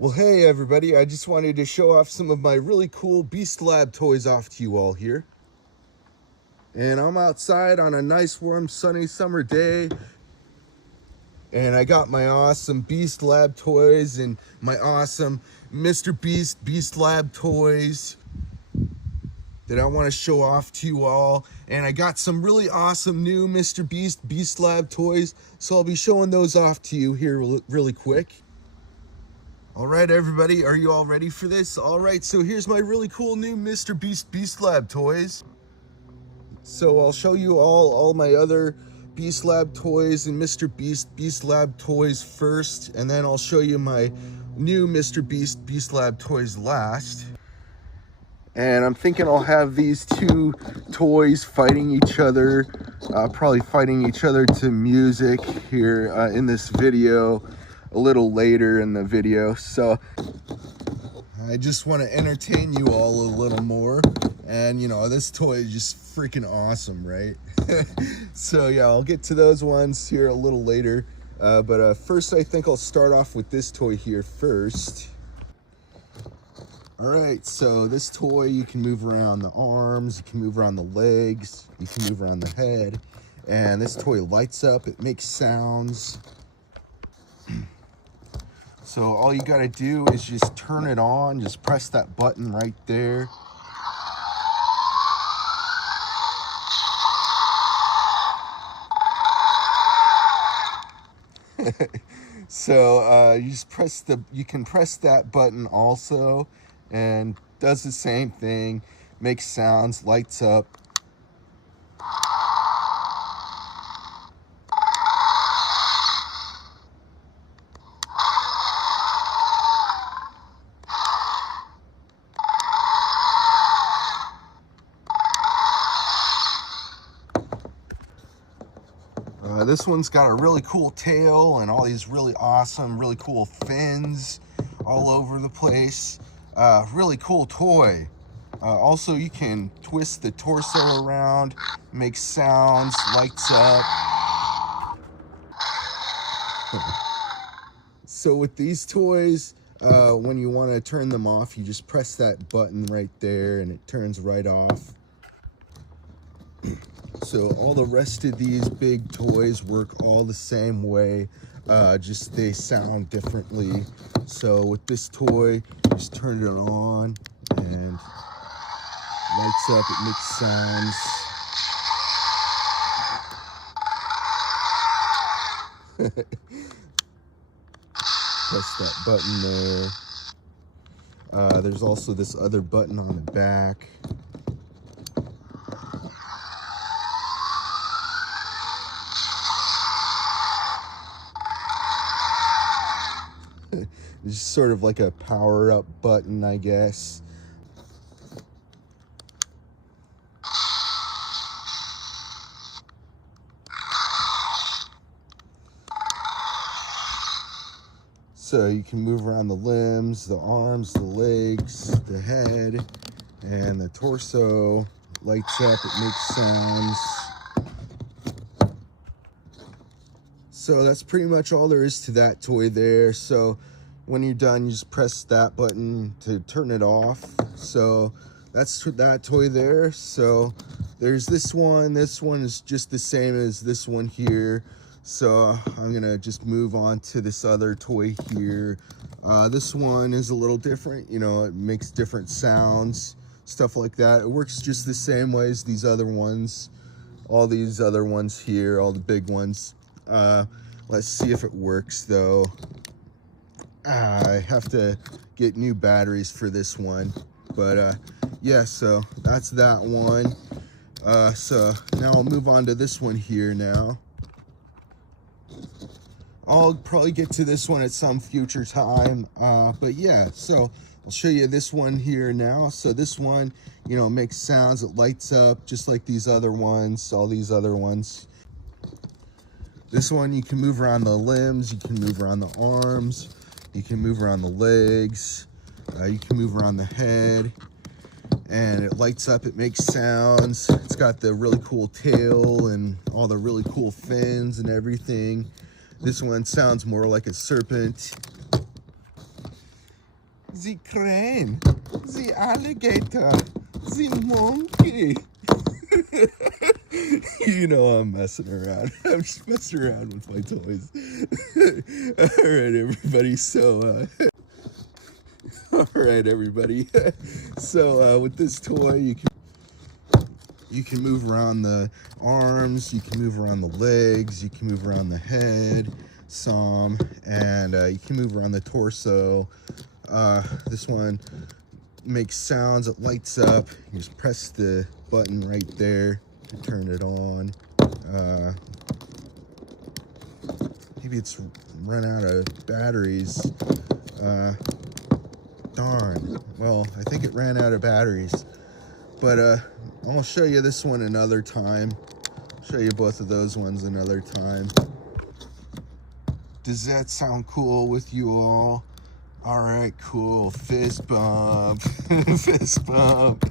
Well, hey everybody, I just wanted to show off some of my really cool Beast Lab toys off to you all here. And I'm outside on a nice warm sunny summer day. And I got my awesome Beast Lab toys and my awesome MrBeast Beast Lab toys that I want to show off to you all. And I got some really awesome new MrBeast Beast Lab toys, so I'll be showing those off to you here really quick. All right, everybody, are you all ready for this? All right, so here's my really cool new MrBeast Beast Lab toys. So I'll show you all my other Beast Lab toys and MrBeast Beast Lab toys first, and then I'll show you my new MrBeast Beast Lab toys last. And I'm thinking I'll have these two toys fighting each other, probably fighting each other to music here in this video, a little later in the video. So I just want to entertain you all a little more, and you know, this toy is just freaking awesome, right? So yeah, I'll get to those ones here a little later, but first I think I'll start off with this toy here first. All right, so this toy, you can move around the arms, you can move around the legs, you can move around the head, and this toy lights up, it makes sounds. So all you gotta do is just turn it on, just press that button right there. So you can press that button also, and does the same thing, makes sounds, lights up. This one's got a really cool tail and all these really awesome, really cool fins all over the place. Really cool toy. Also, you can twist the torso around, make sounds, lights up. So with these toys, when you want to turn them off, you just press that button right there and it turns right off. So all the rest of these big toys work all the same way, just they sound differently. So with this toy, just turn it on and lights up, it makes sounds. Press that button there. There's also this other button on the back. It's just sort of like a power-up button, I guess. So you can move around the limbs, the arms, the legs, the head, and the torso. Lights up, it makes sounds. So that's pretty much all there is to that toy there. So when you're done, you just press that button to turn it off. So that's that toy there. So there's this one. This one is just the same as this one here. So I'm gonna just move on to this other toy here. This one is a little different. You know, it makes different sounds, stuff like that. It works just the same way as these other ones. All these other ones here, all the big ones. Let's see if it works though. I have to get new batteries for this one, but yeah, so that's that one. So now I'll move on to this one here now. I'll probably get to this one at some future time, but yeah, so I'll show you this one here now. So this one, you know, makes sounds, it lights up just like these other ones, all these other ones. This one, you can move around the limbs, you can move around the arms, you can move around the legs, you can move around the head, and it lights up, it makes sounds. It's got the really cool tail and all the really cool fins and everything. This one sounds more like a serpent. the crane, the alligator, the monkey. You know I'm messing around. I'm just messing around with my toys. All right, everybody. So, all right, everybody. So, with this toy, you can move around the arms, you can move around the legs, you can move around the head some, and you can move around the torso. This one makes sounds, it lights up. You just press the button right there to turn it on. Maybe it's run out of batteries. Darn. Well, I think it ran out of batteries. But I'll show you this one another time. Show you both of those ones another time. Does that sound cool with you all? All right, cool. Fist bump. Fist bump.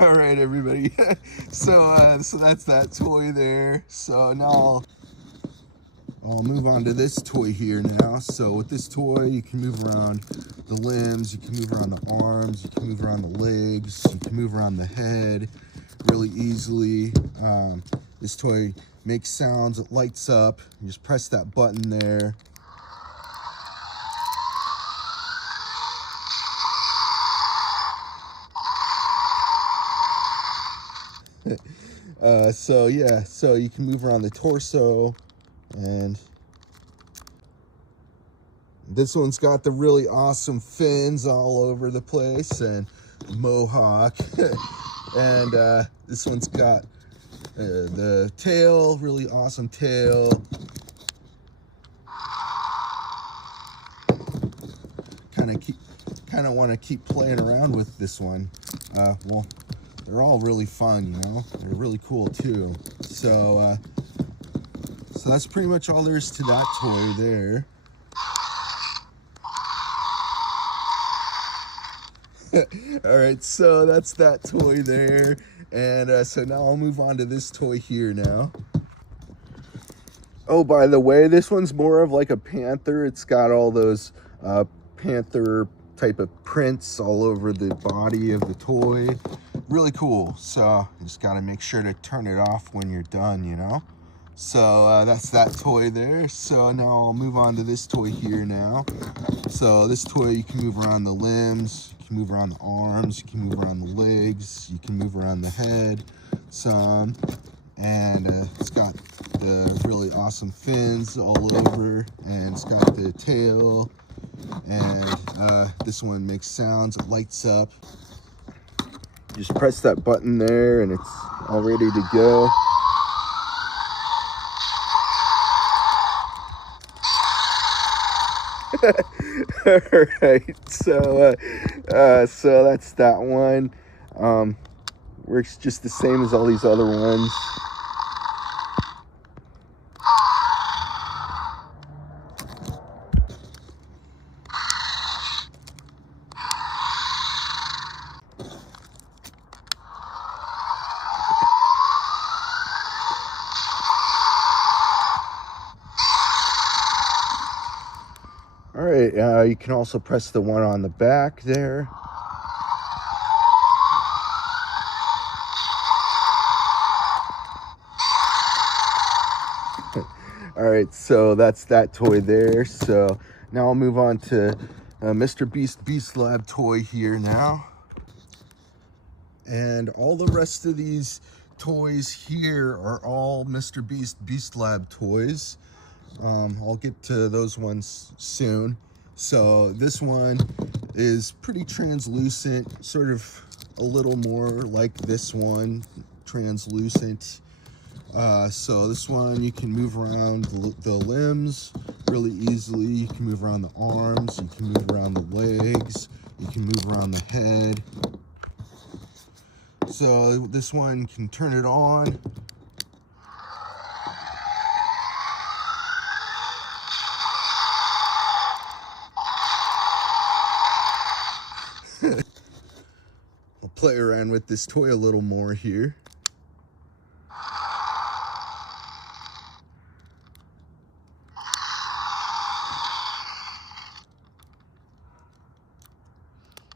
All right, everybody. So that's that toy there. So now I'll move on to this toy here now. So with this toy, you can move around the limbs, you can move around the arms, you can move around the legs, you can move around the head really easily. This toy makes sounds, it lights up. You just press that button there. So yeah, so you can move around the torso, and this one's got the really awesome fins all over the place and mohawk. And this one's got the tail, really awesome tail. Kind of want to keep playing around with this one. Well, they're all really fun, you know. They're really cool too. So that's pretty much all there is to that toy there. All right, so that's that toy there. And so now I'll move on to this toy here now. Oh, by the way, this one's more of like a panther. It's got all those panther type of prints all over the body of the toy. Really cool. So you just got to make sure to turn it off when you're done, you know. So that's that toy there. So now I'll move on to this toy here now. So this toy, you can move around the limbs, you can move around the arms, you can move around the legs, you can move around the head some. And it's got the really awesome fins all over, and it's got the tail. And this one makes sounds, it lights up. You just press that button there and it's all ready to go. All right, so that's that one. Works just the same as all these other ones. All right, you can also press the one on the back there. All right, so that's that toy there. So now I'll move on to MrBeast Beast Lab toy here now. And all the rest of these toys here are all MrBeast Beast Lab toys. I'll get to those ones soon. So this one is pretty translucent, sort of a little more like this one, translucent. So this one, you can move around the limbs really easily. You can move around the arms, you can move around the legs, you can move around the head. So this one can turn it on. I'll play around with this toy a little more here.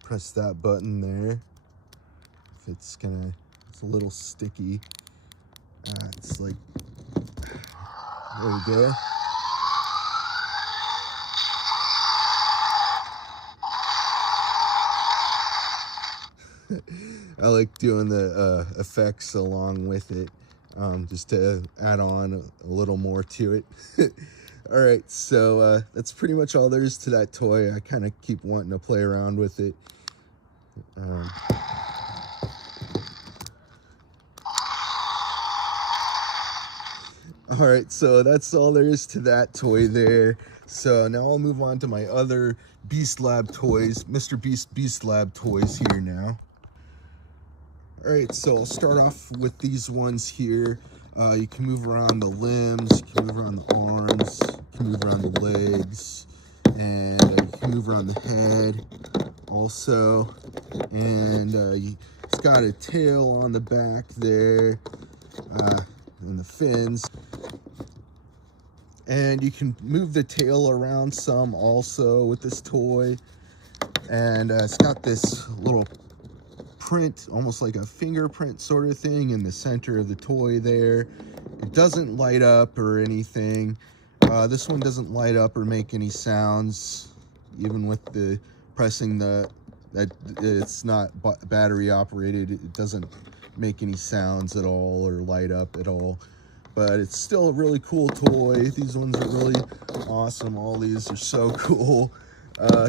press that button there. If it's a little sticky. It's like, there we go. I like doing the effects along with it, just to add on a little more to it. All right, so that's pretty much all there is to that toy. I kind of keep wanting to play around with it. All right, so that's all there is to that toy there. So now I'll move on to my other Beast Lab toys, MrBeast Beast Lab toys here now. All right, so I'll start off with these ones here. You can move around the limbs, you can move around the arms, you can move around the legs, and you can move around the head also. And it's got a tail on the back there, and the fins. And you can move the tail around some also with this toy. And it's got this little print, almost like a fingerprint sort of thing in the center of the toy there. It doesn't light up or anything. This one doesn't light up or make any sounds, even with the pressing that it's not battery operated. It doesn't make any sounds at all or light up at all. But it's still a really cool toy. These ones are really awesome. All these are so cool.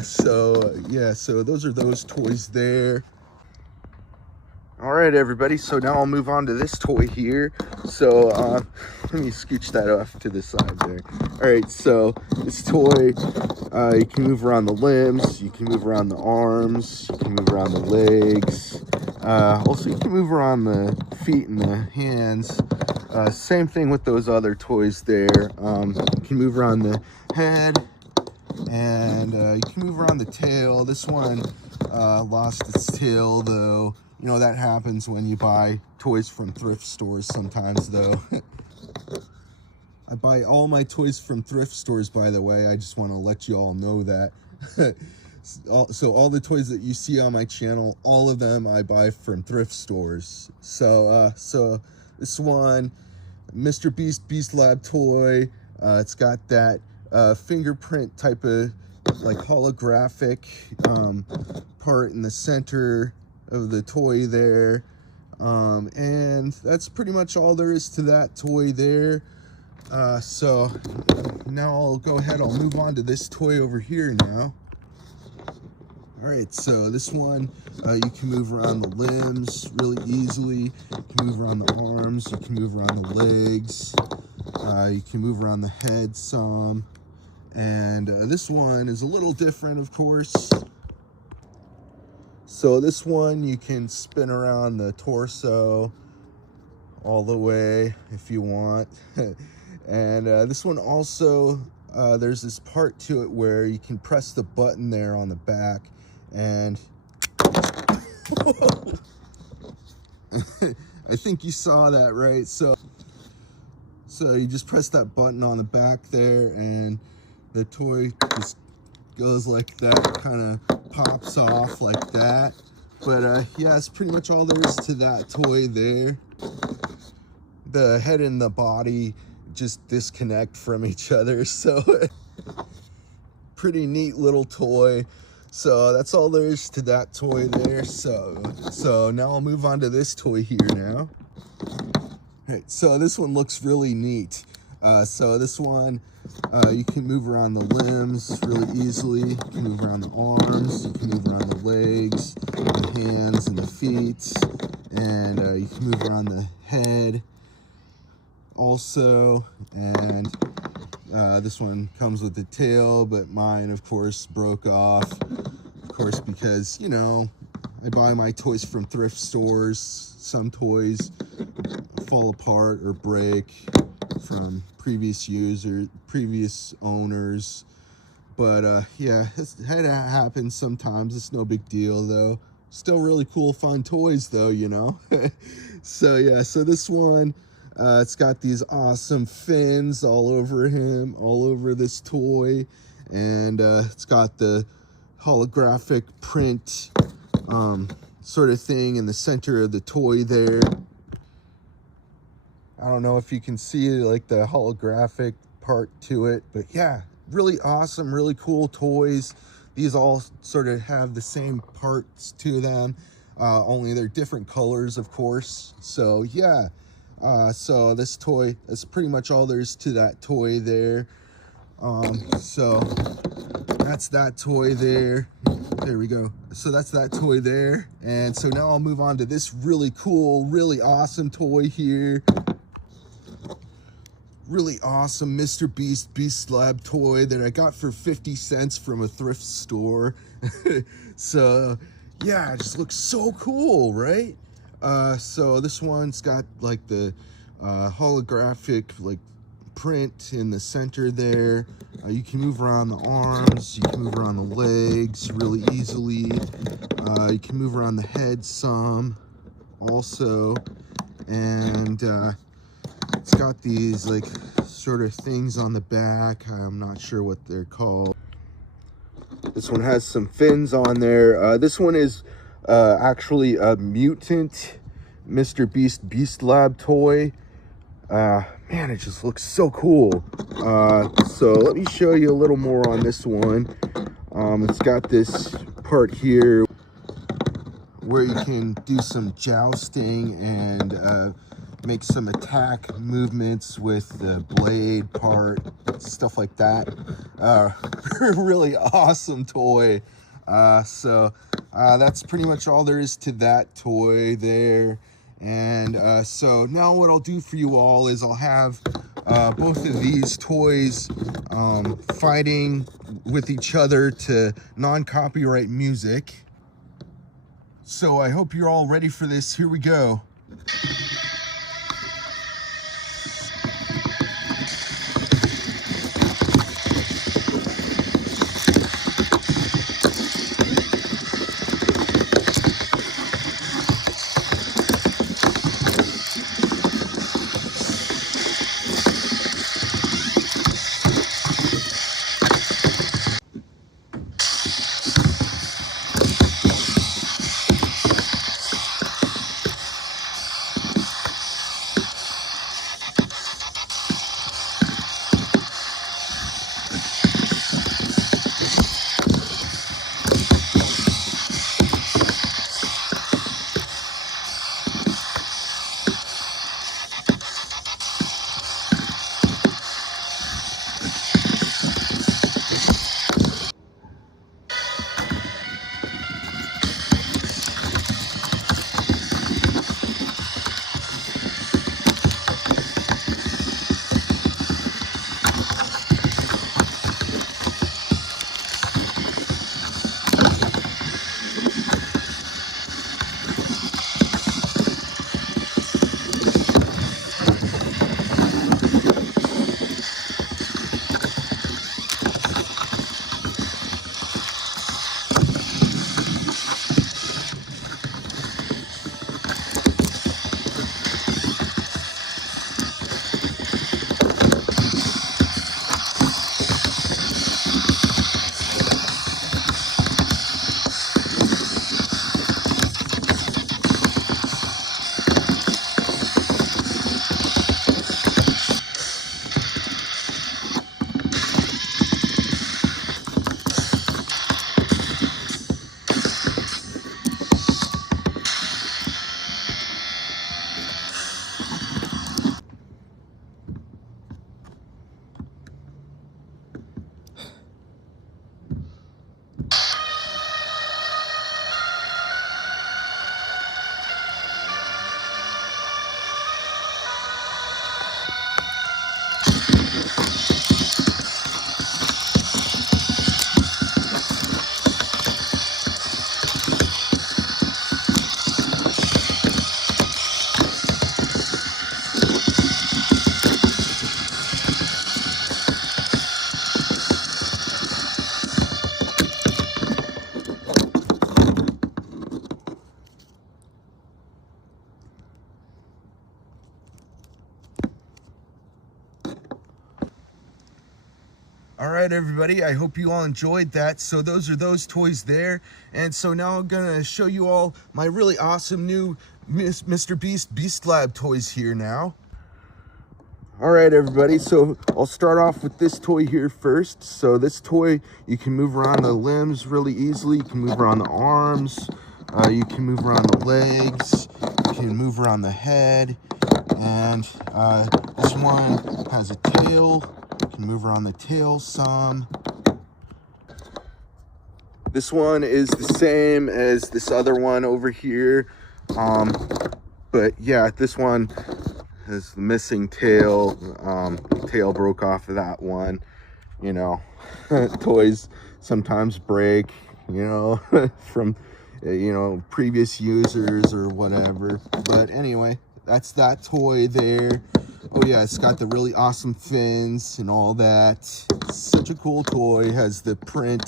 So yeah, so those are those toys there. All right, everybody, so now I'll move on to this toy here. So let me scooch that off to the side there. All right, so this toy, you can move around the limbs, you can move around the arms, you can move around the legs. Also, you can move around the feet and the hands. Same thing with those other toys there. You can move around the head, and you can move around the tail. This one lost its tail, though. You know, that happens when you buy toys from thrift stores sometimes, though. I buy all my toys from thrift stores, by the way. I just want to let you all know that. So all the toys that you see on my channel, all of them I buy from thrift stores. So this one, MrBeast Beast Lab toy, it's got that fingerprint type of like holographic part in the center of the toy there, and that's pretty much all there is to that toy there. So now I'll go ahead, I'll move on to this toy over here now. All right, so this one, you can move around the limbs really easily. You can move around the arms, you can move around the legs, you can move around the head some. And this one is a little different, of course. So this one, you can spin around the torso all the way if you want. And this one also, there's this part to it where you can press the button there on the back, and I think you saw that, right? So you just press that button on the back there, and the toy just goes like that, kind of pops off like that. But yeah, it's pretty much all there is to that toy there. The head and the body just disconnect from each other, so pretty neat little toy. So that's all there is to that toy there. So now I'll move on to this toy here now. Right, so this one looks really neat. So this one, you can move around the limbs really easily. You can move around the arms, you can move around the legs, the hands, and the feet. And you can move around the head also. And this one comes with the tail, but mine, of course, broke off. Of course, because, you know, I buy my toys from thrift stores. Some toys fall apart or break from previous owners. But yeah, it happens sometimes. It's no big deal, though. Still really cool, fun toys, though, you know. So yeah, so this one, it's got these awesome fins all over him, all over this toy. And it's got the holographic print sort of thing in the center of the toy there. I don't know if you can see like the holographic part to it, but yeah, really awesome, really cool toys. These all sort of have the same parts to them, only they're different colors, of course. So yeah, so this toy, that's pretty much all there is to that toy there. So that's that toy there. There we go. So that's that toy there. And so now I'll move on to this really cool, really awesome toy here. Really awesome MrBeast Beast Lab toy that I got for 50 cents from a thrift store. So yeah, it just looks so cool, right? So this one's got like the holographic like print in the center there. You can move around the arms, you can move around the legs really easily. You can move around the head some also. And it's got these like sort of things on the back. I'm not sure what they're called. This one has some fins on there. This one is actually a mutant MrBeast Beast Lab toy. Man, it just looks so cool. So let me show you a little more on this one. It's got this part here where you can do some jousting and make some attack movements with the blade part, stuff like that. Really awesome toy. So that's pretty much all there is to that toy there. And so now what I'll do for you all is I'll have both of these toys fighting with each other to non-copyright music. So I hope you're all ready for this. Here we go. right, everybody, I hope you all enjoyed that. So those are those toys there. And so now I'm gonna show you all my really awesome new MrBeast Beast Lab toys here now. All right, everybody, so I'll start off with this toy here first. So this toy, you can move around the limbs really easily. You can move around the arms, you can move around the legs, you can move around the head, and this one has a tail. You can move around the tail some. This one is the same as this other one over here, but yeah, this one has the missing tail. Tail broke off of that one. You know, toys sometimes break, you know, from previous users or whatever. But anyway, that's that toy there. Oh yeah, it's got the really awesome fins and all that. Such a cool toy. Has the print,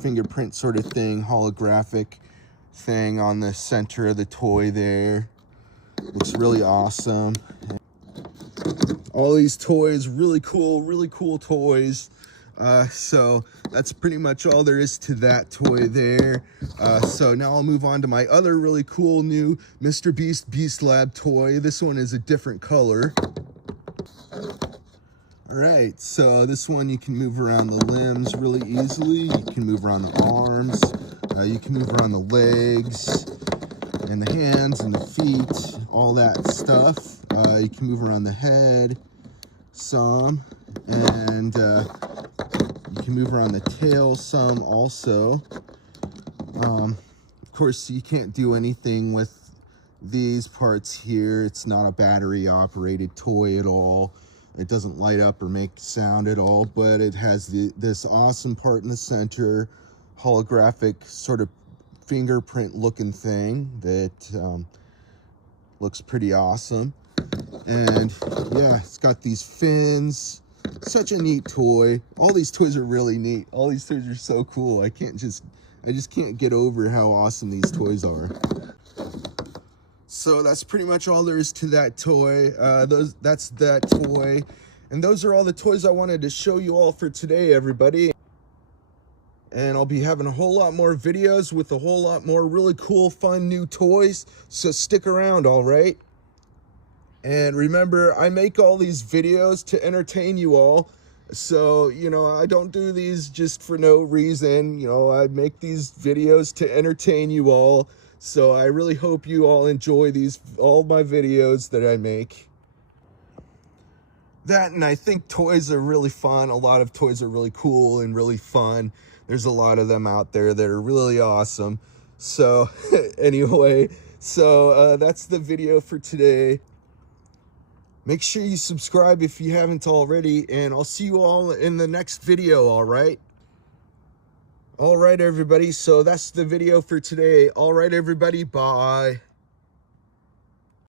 fingerprint sort of thing, holographic thing on the center of the toy there. Looks really awesome. All these toys, really cool toys. So that's pretty much all there is to that toy there. So now I'll move on to my other really cool new MrBeast Beast Lab toy. This one is a different color. All right, so this one you can move around the limbs really easily. You can move around the arms. You can move around the legs and the hands and the feet, all that stuff. You can move around the head some, and you can move around the tail some also. Of course, you can't do anything with these parts here. It's not a battery operated toy at all. It doesn't light up or make sound at all, but it has this awesome part in the center, holographic sort of fingerprint looking thing that looks pretty awesome. And yeah, it's got these fins. Such a neat toy. All these toys are really neat. All these toys are so cool. I just can't get over how awesome these toys are. So that's pretty much all there is to that toy. That's that toy. And those are all the toys I wanted to show you all for today, everybody. And I'll be having a whole lot more videos with a whole lot more really cool, fun new toys. So stick around, all right? And remember, I make all these videos to entertain you all. So, you know, I don't do these just for no reason. You know, I make these videos to entertain you all. So I really hope you all enjoy all my videos that I make. That, and I think toys are really fun. A lot of toys are really cool and really fun. There's a lot of them out there that are really awesome. So anyway, so that's the video for today. Make sure you subscribe if you haven't already, and I'll see you all in the next video, all right? All right, everybody, so that's the video for today. All right, everybody, bye.